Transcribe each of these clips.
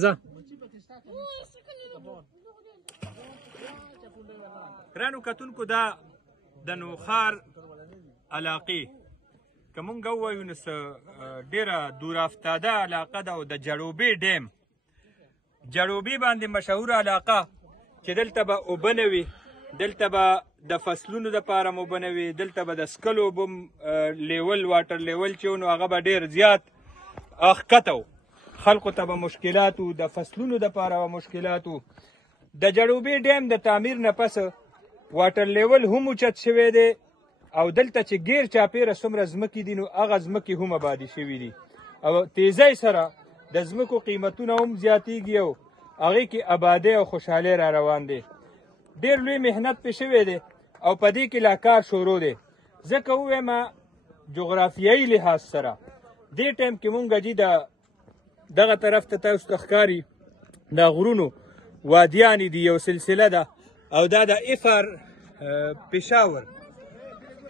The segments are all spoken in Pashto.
ځه ګرانو کتونکو دا د نوښار علاقې که مونږ ووایو نو ډېره دورافتاده علاقه ده او د جړوبې ډیم جړوبې باندې مشهوره علاقه چې دلته به اوبه نه وي دلته به د فصلونو دپاره مو اوبه نه وي دلته به د څکلو اوبه لیول واټر لیول چې و نو هغه به ډېر زیات ښکته و خلکو ته به مشکلات و د فصلونو دپاره به مشکلات و د جړوبې ډیم د تعمیر نه پس واټر لیول هم اوچت شوی دی او دلته چې ګیر چاپیره څومره ځمکې دي نو هغه ځمکې هم آبادي شوي دي او تیزۍ سره د ځمکو قیمتونه هم زیاتیږي او هغې کې آبادۍ او خوشحالۍ را روان دی ډېر لوی محنت پې شوی دی او په دې کې لا کار شروع دی ځکه ووایم جغرافیایي لحاظ سره دې ټایم کې مونږ جي دغه طرف ته تاسو ته ښکاري دا غرونو وادیانې دي یو سلسله ده او دا د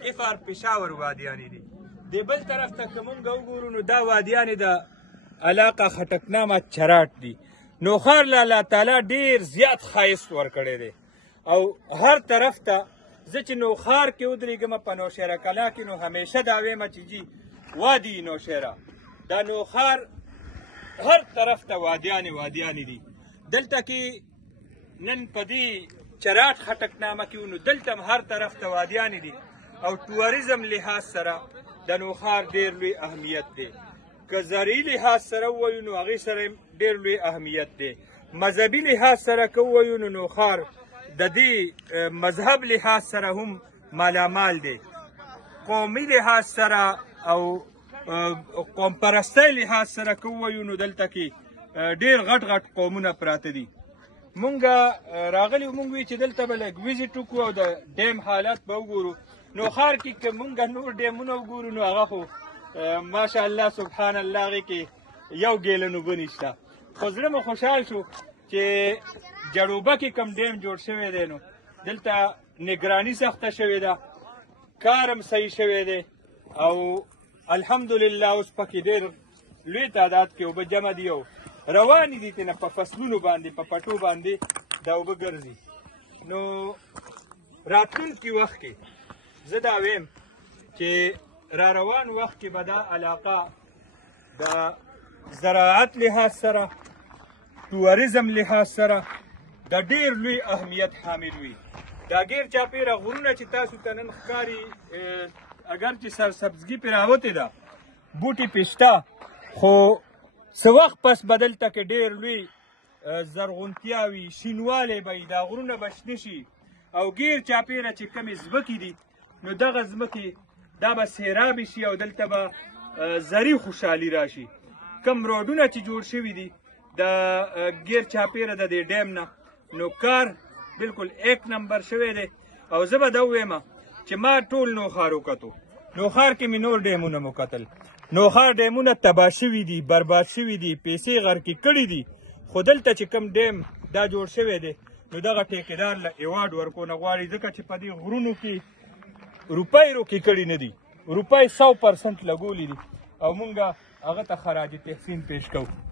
افار پېښور وادیانې دي د بل طرف ته که مونږ وګورو نو دا وادیانې د علاقه خټکنامه چراټ دي نوښار له الله تعالی ډېر زیات ښایست ورکړی دی او هر طرف ته زه چې نوښار کې ودرېږم په نوشیره کلا کې نو همیشه دا وایم چې جي وادي نوشیره دا نوښار هر طرف ته وادیانې دي دلته کې نن په دې چراټ خټکنامه کې نو دلته هم هر طرف ته وادیانې دي او ټوریزم لحاظ سره د نوښار ډېر لوی اهمیت دی که زرعي لحاظ سره ووایو نو هغې سره ډېر لوی اهمیت دی مذهبي لحاظ سره که ووایو نو نوښار د دې مذهب لحاظ سره هم مالامال دی قومي لحاظ سره او قوم پرستۍ لحاظ سره که ووایو نو دلته کې ډېر غټ قومونه پراته دي مونږ راغلي مونږ وی چې دلته به لږ ویزټ وکړو او د ډیم حالت به وګورو نوښار کې که مونږ نور ډیمونه وګورو نو هغه خو ماشاءالله سبحان الله هغې کې یو ګیلن اوبه نشته خو زړه مو خوشحال شو چې جړوبه کې کوم ډیم جوړ شوی دی نو دلته نگراني سخته شوې ده کار هم صحیح شوی دی او الحمدلله اوس پکې ډېر لوی تعداد کې اوبه جمع دي او روانې دي تېنه په فصلونو باندې په پټو باندې دا اوبه ګرځي نو راتلونکي وخت کې زه دا ویم چې را روان وخت کې به دا علاقه د زراعت لحاظ سره توریزم لحاظ سره د ډېر لوی اهمیت حامل وي دا ګیر چاپېره غرونه چې تاسو ته نن ښکاري اگر چې سرسبزګي پرې راوتې ده بوټي پې شته خو څه وخت پس به دلته کې ډېر لوی زرغونتیا وي شینوالی به وي دا غرونه به شنه شي او ګیر چاپېره چې کمې ځمکې دي نو دغه ځمکې دا به سیرابې شي او دلته به زرعي خوشحالي راشي کم روډونه چې جوړ شوي دي د ګیر چاپېره د دې ډیم نه نو کار بلکل ایک نمبر شوی دی او زه به دا ووایم چې ما ټول نوښار وکتو نوښار کې مې نور ډیمونه مو کتل نوښار ډیمونه تباه شوي دي برباد شوي دي پیسې غرقې کړي دي خو دلته چې کوم ډیم دا جوړ شوی دی نو دغه ټیکېدار له ایوارډ ورکونه غواړي ځکه چې په دې غرونو کې روپۍ روکې کړي نه دي روپۍ 100% لګولي دي او مونږ هغه ته خراج تحسین پیش کوو